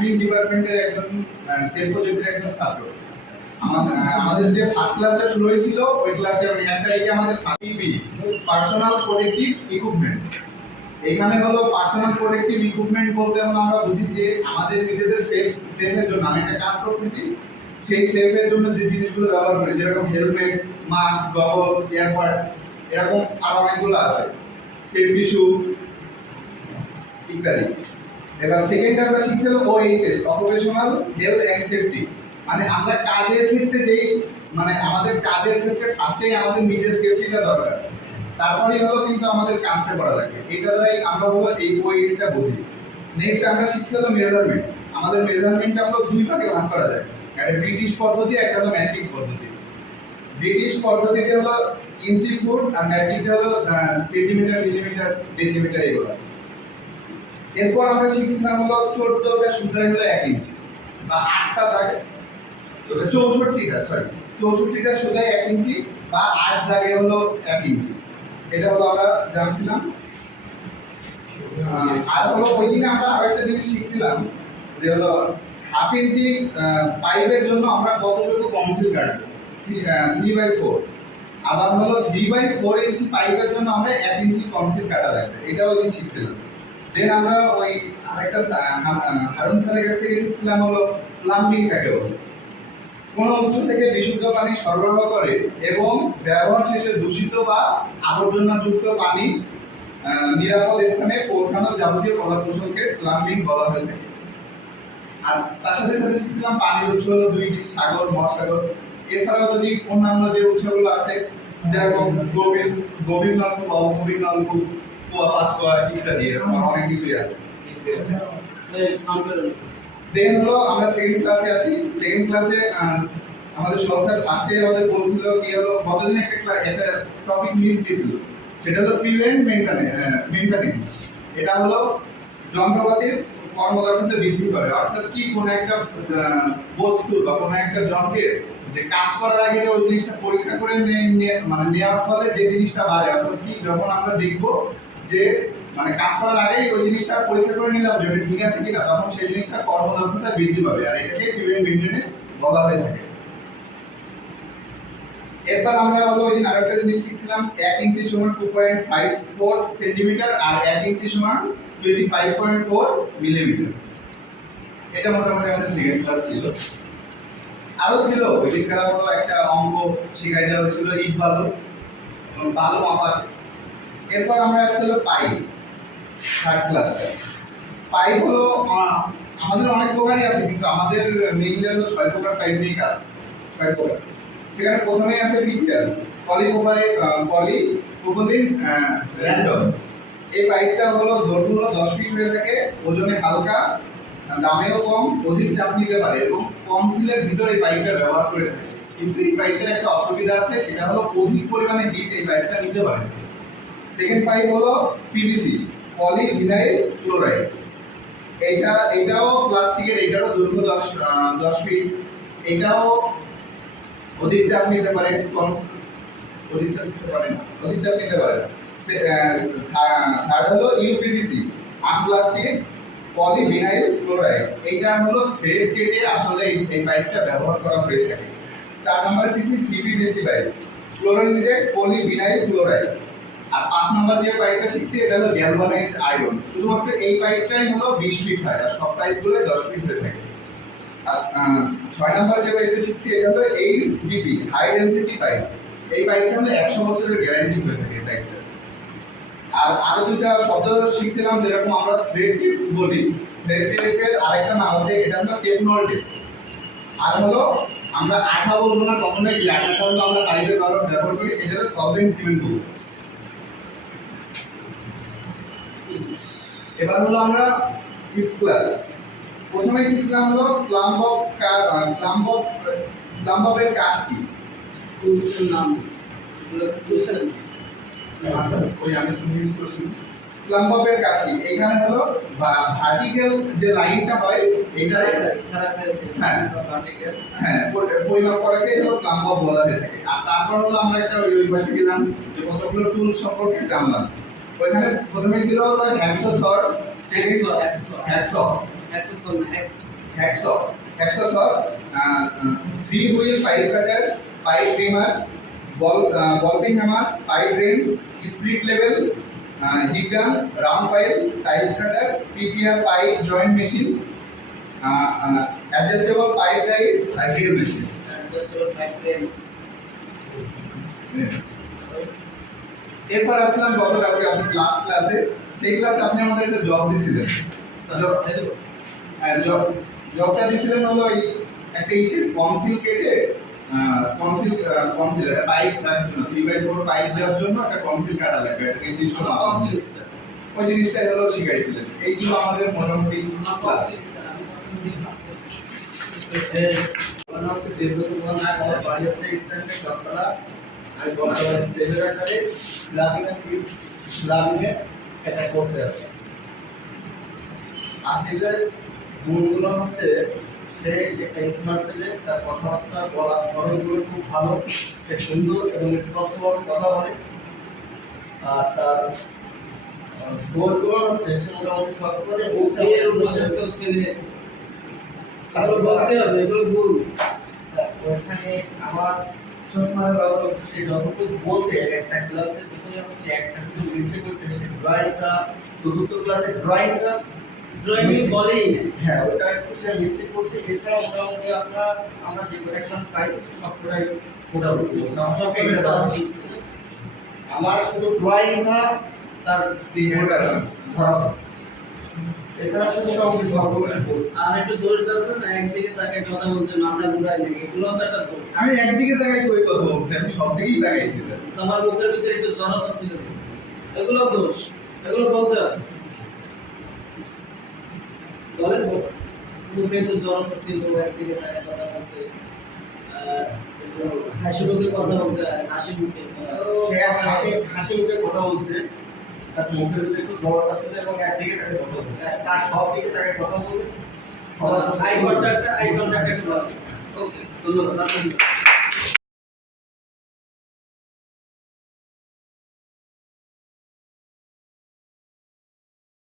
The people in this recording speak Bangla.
অ্যাডমিন ডিপার্টমেন্টের একজন সেল প্রজেক্টের একজন ছাত্র। আমাদের যে ফার্স্ট ক্লাসটা শুরু হয়েছিল ওই ক্লাসে আমি 1 তারিখে আমাদের পিপি পার্সোনাল প্রোটেক্টিভ ইকুইপমেন্ট। এখানে হলো পার্সোনাল প্রোটেক্টিভ ইকুইপমেন্ট বলতে হলো আমরা বুঝি যে আমাদের নিজেদের সেফের জন্য আমি একটা কাজ করতেছি, সেই সেফের জন্য যে জিনিসগুলো ব্যবহার করি, যেরকম হেলমেট, মাস্ক, গগলস, ইয়ারবাড, এরকম আরো অনেকগুলো আছে, সেফটি শু ইত্যাদি। এবার সেকেন্ড আমরা শিখছিলাম ওএইচএস, অকুপেশনাল হেলথ এন্ড সেফটি। মানে আমরা কাজের ক্ষেত্রে যেই আমাদের কাজের ক্ষেত্রে ফার্স্টেই আমাদের নিজের সেফটিটা দরকার, তারপরেই হলো কিন্তু আমাদের কাজটা করা লাগবে। এটা দ্বারাই আমরা হলো এই ওএইচটা বুঝি। নেক্সট আমরা শিখছিলাম মেজারমেন্ট। আমাদের মেজারমেন্টটা হলো দুই ভাগে ভাগ করা যায়, একটা ব্রিটিশ পদ্ধতি, একটা হলো ম্যাট্রিক পদ্ধতি। ব্রিটিশ পদ্ধতিতে হলো ইঞ্চি ফুট আর ম্যাট্রিকটা হলো সেন্টিমিটার, মিলিমিটার, ডেসিমিটার এগুলো। এরপর আমরা শিখছিলাম হলো 14টা সুতায় হলো 1 ইঞ্চি বা 8টা দাগে 64টা সুতায় 1 ইঞ্চি বা 8 দাগে হলো 1 ইঞ্চি। এটা হলো আমরা জানছিলাম। আর হলো ওই দিন আমরা আরেকটা জিনিস শিখছিলাম যে হলো 1/2 ইঞ্চি পাইপের জন্য আমরা কতটুকু কনসিল কাটবো, 3/4। আবার হলো 3/4 ইঞ্চি পাইপের জন্য আমরা 1 ইঞ্চি কনসিল কাটা লাগবে। এটা ওই দিন শিখছিলাম। দেন আমরা ওই আরেকটা হারুন স্যারের কাছ থেকে শিখছিলাম হলো প্লাম্বিং কাকে বলে। কোনো উৎস থেকে বিশুদ্ধ পানি সরবরাহ করে এবং ব্যবহার শেষে দূষিত বা আবর্জনাযুক্ত পানি নিরাপদ স্থানে পৌঁছানোর যাবতীয় কলাকৌশলকে প্লাম্বিং বলা হয়ে থাকে। আর তার সাথে সাথে শিখছিলাম পানির উৎস হলো 2টি, সাগর, মহাসাগর। এছাড়াও যদি অন্যান্য যে উৎসগুলো আছে যেরকম গভীর নলকূপ, অগভীর নলকূপ, কুয়াপাত ইত্যাদি, এরকম অনেক কিছুই আছে। দেন হলো আমরা সেকেন্ড ক্লাসে আসি। সেকেন্ড ক্লাসে আমাদের সব স্যার ফার্স্টে আমাদের বলছিল কি হলো গতদিন একটা টপিক মিস দিয়েছিল, সেটা হলো প্রিভেন্ট মেইনটেনেন্স। এটা হলো যন্ত্রপাতির কর্মদক্ষতা বৃদ্ধি করে। অর্থাৎ কি কোনো একটা বস্তু বা কোনো একটা যন্ত্রের যে কাজ করার আগে যে ওই জিনিসটা পরীক্ষা করে নেওয়ার ফলে যে জিনিসটা বাড়ে, অর্থাৎ কি যখন আমরা দেখব যে কাজ করার আগেই ওই জিনিসটা পরীক্ষা করে নিলাম যে ওটা ঠিক আছে কিনা, তখন সেই জিনিসটা কর্মদক্ষতা বৃদ্ধি পাবে। আর এটাকে প্রিভেন্ট মেইনটেনেন্স বলা হয়ে থাকে। এরপর আমরা হলো ওই দিন আরেকটা জিনিস শিখছিলাম, 1 ইঞ্চি সমান 2.54 সেন্টিমিটার আর 1 ইঞ্চি সমান 25.4 মিলিমিটার। এটা মোটামুটি আমাদের সেকেন্ড ক্লাস ছিল। আরো ছিল ওই দিন কারা হলো একটা অঙ্ক শেখাই দেওয়া হয়েছিল, ইট বালু মাপার। এরপর আমরা আসছিল পাইপ, থার্ড ক্লাসে। পাইপ হলো আমাদের অনেক প্রকারই আছে, কিন্তু আমাদের মেইনলি হলো 6 প্রকার পাইপ নিয়ে কাজ। 6 প্রকার। সেখানে প্রথমেই আছে পিপিআর, পলিপ্রোপিলিন র্যান্ডম। এই পাইপটা হলো দৈর্ঘ্য হলো 10 ফিট হয়ে থাকে, ওজনে হালকা, দামেও কম, অধিক চাপ নিতে পারে এবং কম সিলের ভিতরে এই পাইপটা ব্যবহার করে থাকে। কিন্তু এই পাইপটার একটা অসুবিধা আছে, সেটা হলো অধিক পরিমাণে হিট এই পাইপটা নিতে পারে। সেকেন্ড পাইপ হলো পিভিসি, পলিভিনাইল ক্লোরাইড। এটাও প্লাস্টিকের, এটারও দৈর্ঘ্য 10 ফিট। এটাও অধিক চাপ নিতে পারে, কম অধিক চাপ নিতে পারে না, থার্ড হলো ইউপিভিসি, আনপ্লাস্টিক পলিভিনাইল ক্লোরাইড। এইটা হলো থ্রেড কেটে আসলে এই পাইপটা ব্যবহার করা হয়ে থাকে। 4 নম্বরে শিখছি সিপিভিসি পাইপ, ক্লোরিনেটেড পলিভিনাইল ক্লোরাইড। আর 5 নম্বর যে পাইপটা শিখছি এটা হলো গ্যালভানাইজড আয়রন। শুধুমাত্র এই পাইপটাই হলো 20 ফিট হয়, আর সব পাইপগুলো 10 ফিট হয়ে থাকে। আর 6 নম্বরে যে পাইপটা শিখছি এটা হলো এইচডিপি, হাই ডেনসিটি পাইপ। এই পাইপটা হলো 100 বছরের গ্যারান্টি হয়ে থাকে এই পাইপটা। আর আরো দুইটা শব্দ শিখছিলাম, যেরকম আমরা থ্রেড টিপ বলি, থ্রেড টিপের আরেকটা নাম আছে, এটা হলো টেপনল টিপ। আর হলো আমরা আঠা বলবো না কখনোই, যে আঠাটা হলো আমরা পাইপে ব্যবহার করি, এটা হলো সলভেন্ট সিমেন্ট বলবো। এবার হলো আমরা 5th ক্লাস। প্রথমেই শিখছিলাম হলো প্লাম্বের কাজ কি, টুলসের নাম, প্লাম্বের কাজ কি। এখানে হলো ভার্টিক্যাল যে লাইনটা হয় এটারে পরিমাপ করাকে হলো প্লাম্ব বলা হয়ে থাকে। আর তারপর হলো আমরা একটা ওই পাশে গেলাম, যে কতগুলো টুল সম্পর্কে জানলাম। ওইখানে প্রথমে ছিল হলো hacksaw, hacksaw for 3-wheel pipe cutter, pipe trimmer, ball peen hammer, pipe wrench, split level, heat gun, round file, tiles cutter, PPR pipe joint machine, adjustable pipe guys, drill machine. এরপর আসলাম গতকালকে আপনি ক্লাসে সেই ক্লাসে আপনি আমাদের একটা জব দিয়েছিলেন। জবটা দিয়েছিলেন হলো এই একটা ইসের কনসিল কেটে কনসিল একটা পাইপ রাখার জন্য 3/4 পাইপ দেওয়ার জন্য একটা কনসিল কাটা লাগবে, একটা নির্দিষ্ট ওই জিনিসটা হলো শিখাইছিলেন। এই ছিল আমাদের মোটামুটি ক্লাস। আমি বর্তমানে সেমিনারে প্লাগিংয়ে একটা কোর্সে আছি। আসিফের গুণগুলো হচ্ছে সে একটা ইমমার্সিভে তার কথাবার্তা বলার ধরনগুলো খুব ভালো, সে সুন্দর এবং স্পষ্টভাবে কথা বলে। আর তার দোষগুলো হচ্ছে সে মোটামুটি সবসময় বলছে এর উপযুক্ত ছেলে তাহলে বলতে হবে এগুলো ভুল। স্যার ওখানে আমার ছোটমার বাবা সে যতটুকু বলছে একটা ক্লাসে প্রথমে আপনি একটা শুধু মিস্টেক করছে, সে ড্রয়িংটা চতুর্থ ক্লাসে ড্রয়িংটা ড্রয়িং বলেই না। হ্যাঁ ওটা একটু সে মিস্টেক করছে। এছাড়া মোটামুটি আমরা যে প্রোডাকশন পাইছি সবটাই মোটামুটি আমার শুধু ড্রয়িংটা তার বিহেভিয়ারটা ধরা হচ্ছে, এছাড়া শুধু মোটামুটি সবগুলো বলছে। আর একটু দোষ দেবেন না, একদিকে তাকে কথা বলছে মাথা ঘুরায় নেই, এগুলো তো একটা দোষ। আমি একদিকে তাকাই কই কথা বলছি, আমি সব দিকেই তাকাইছি স্যার। তোমার মুখের ভিতরে একটু জড়তা ছিল, এগুলো দোষ, এগুলো বলতে হবে। বলেন মুখে একটু জড়তা ছিল, একদিকে তাকে কথা বলছে, একটু হাসি মুখে কথা বলছে, হাসি মুখে সে হাসি মুখে কথা বলছে, তার মুখের ভিতরে একটু জড়তা ছিল এবং একদিকে তাকে কথা বলছে, তার সব দিকে তাকে কথা বলবে। আই কন্ট্যাক্ট একটু ওকে ধন্যবাদ।